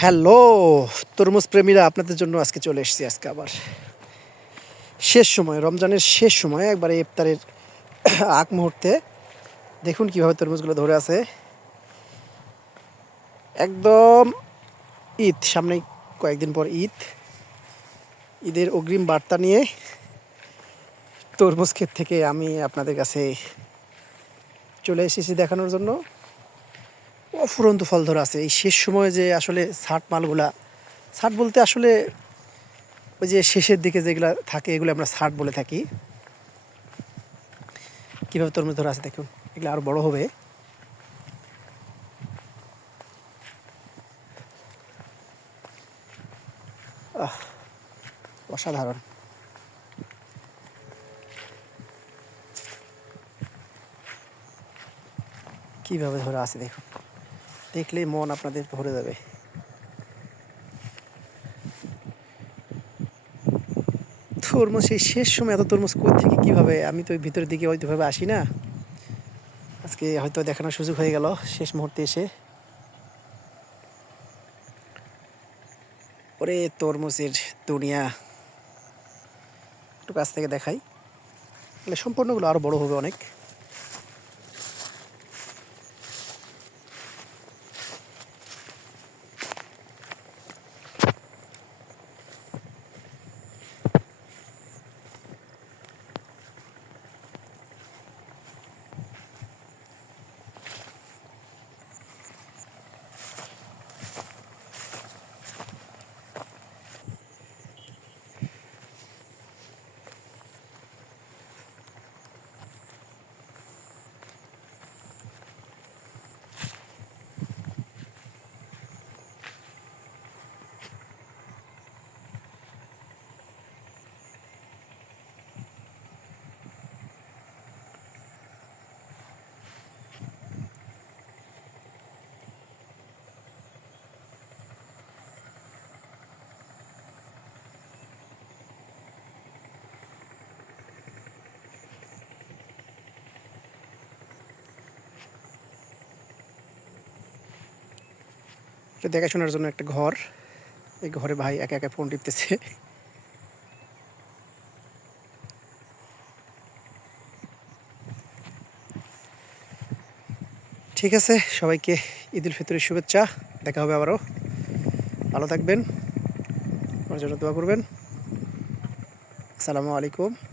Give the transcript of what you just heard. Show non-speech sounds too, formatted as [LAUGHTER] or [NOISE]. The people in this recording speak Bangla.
হ্যালো, তরমুজ প্রেমীরা, আপনাদের জন্য আজকে চলে এসেছি, আজকে আবার। শেষ সময়, রমজানের শেষ সময়, একবারে ইফতারের [COUGHS] আগ মুহূর্তে। দেখুন কীভাবে তরমুজগুলো ধরে আছে। একদম ঈদ, সামনে কয়েকদিন পর ঈদ। ঈদের অগ্রিম বার্তা নিয়ে তরমুজ ক্ষেত থেকে আমি আপনাদের কাছে চলে এসেছি দেখানোর জন্য। অফুরন্ত ফল ধরে আছে। এই শেষ সময়ে যে আসলে ছাট মালগুলা, ছাট বলতে আসলে ওই যে শেষের দিকে যেগুলা থাকে, এগুলো আমরা ছাট বলে থাকি। কীভাবে তরমুজ ধরে আছে দেখুন, এগুলো আরও বড় হবে। অসাধারণ। কীভাবে ধরে আছে দেখুন। দেখলেই মন আপনাদের ভরে যাবে। তরমুজ, সেই শেষ সময় এত তরমুজ কোথা থেকে, কীভাবে? আমি তো ভিতরের দিকে ওইভাবে আসি না। আজকে হয়তো দেখানোর সুযোগ হয়ে গেল, শেষ মুহূর্তে এসে। ওরে, তরমুজের দুনিয়া। একটু কাছ থেকে দেখাই। তাহলে সম্পূর্ণগুলো আরও বড় হবে অনেক। এটা দেখাশোনার জন্য একটা ঘর। এই ঘরে ভাই একা একা ফোন টিপতেছে। ঠিক আছে, সবাইকে ঈদ উল ফিতরের শুভেচ্ছা। দেখা হবে আবারও। ভালো থাকবেন। আমার জন্য দোয়া করবেন। আসসালামু আলাইকুম।